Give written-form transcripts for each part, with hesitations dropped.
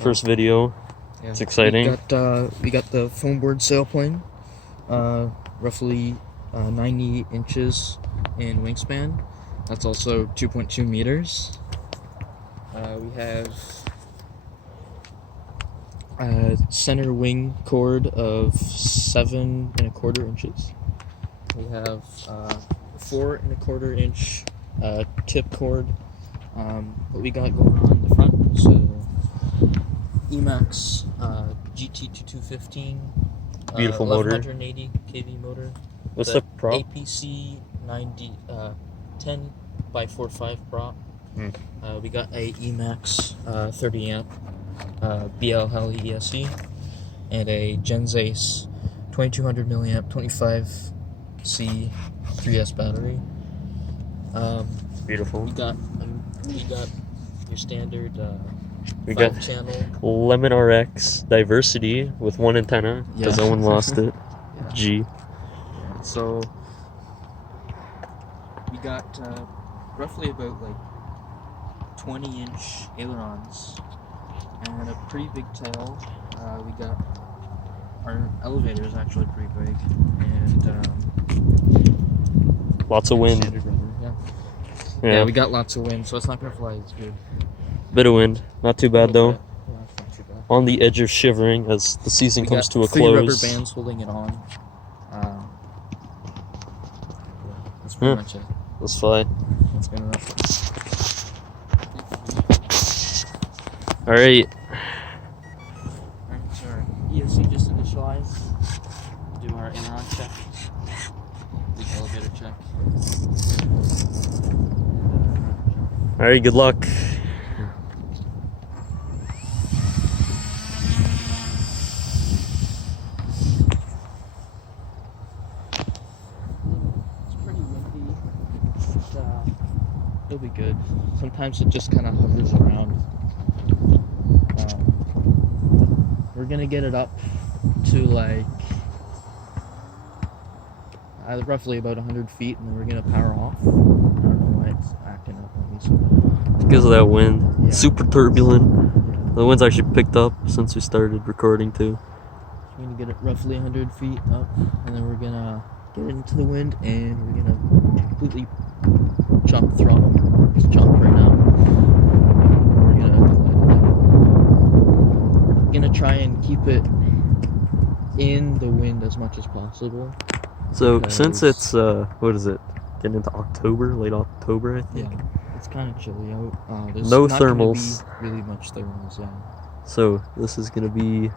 First video. Yeah. It's exciting. We got the foam board sailplane, roughly 90 inches in wingspan. That's also 2.2 meters. We have a center wing cord of 7.25 inches. We have 4.25 inch tip cord. What we got going on in the front is Emax GT2215. Beautiful motor. 1180 kV motor. What's the prop? APC 10 by 45 prop. We got a Emax 30 amp BL Heli ESC and a Gens Ace 2200 milliamp 25C 3S battery. Beautiful. We got your standard We got 5-channel Lemon RX Diversity with one antenna because Owen lost it. Yeah. G. So we got roughly about like 20-inch ailerons and a pretty big tail. We got our elevator is actually pretty big and Lots of wind. standard rubber, yeah, we got lots of wind, so it's not gonna fly as good. Bit of wind, not too bad though. Yeah, it's not too bad. On the edge of shivering as the season comes to a three close. rubber bands holding it on. That's pretty much it. Let's fly. That's gonna wrap it. Alright. Alright, so our ESC just initialized. Do our aileron check. The elevator check. Alright, good luck. It's pretty windy. It'll be good. Sometimes it just kind of hovers around. We're gonna get it up to like roughly about 100 feet, and then we're gonna power off. I don't know why it's acting up on me so bad. Because of that wind. Yeah. Super turbulent. Yeah. The wind's actually picked up since we started recording too. We're gonna get it roughly 100 feet up, and then we're gonna get into the wind, and we're gonna completely chop the throttle. It's chopped right now. We're gonna try and keep it in the wind as much as possible. So since it's what is it? Getting into October, late October, I think. Yeah, it's kind of chilly out. There's No not gonna thermals. be really much thermals, yeah. So this is gonna be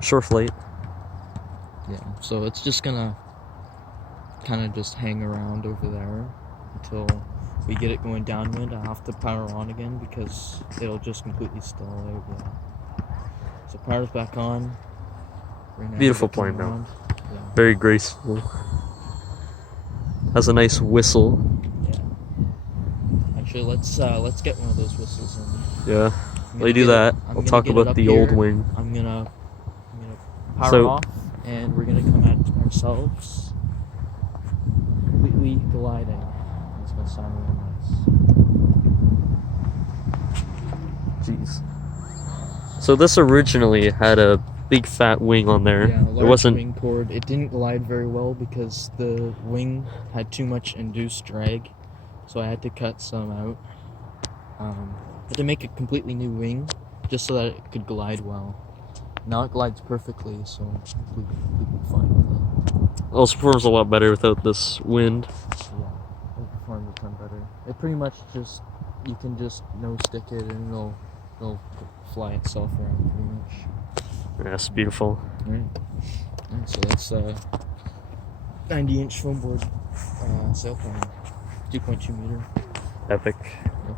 short flight. Yeah, so it's just gonna kind of just hang around over there until we get it going downwind. I have to power on again because it'll just completely stall out. Yeah. So power's back on. Right now, Beautiful we're coming plane now. around. Yeah. Very graceful. Has a nice whistle. Yeah. Actually, let's get one of those whistles in. Yeah. I'm While you gonna do get that, it- I'm I'll gonna talk get it about up the old here. wing. I'm gonna power So- off, and we're gonna come at ourselves completely gliding. It's gonna sound really nice. Jeez. So this originally had a big fat wing on there. Yeah, a It large wasn't. wing cord. It didn't glide very well because the wing had too much induced drag, so I had to cut some out. I had to make a completely new wing just so that it could glide well. Now it glides perfectly, so I'm completely fine with it. Also performs a lot better without this wind. Yeah, it'll perform a ton better. It pretty much just, you can just no stick it and it'll fly itself around pretty much. Yeah, it's beautiful. Alright, so that's 90-inch foam board sailplane, 2.2 meter. Epic. Yep.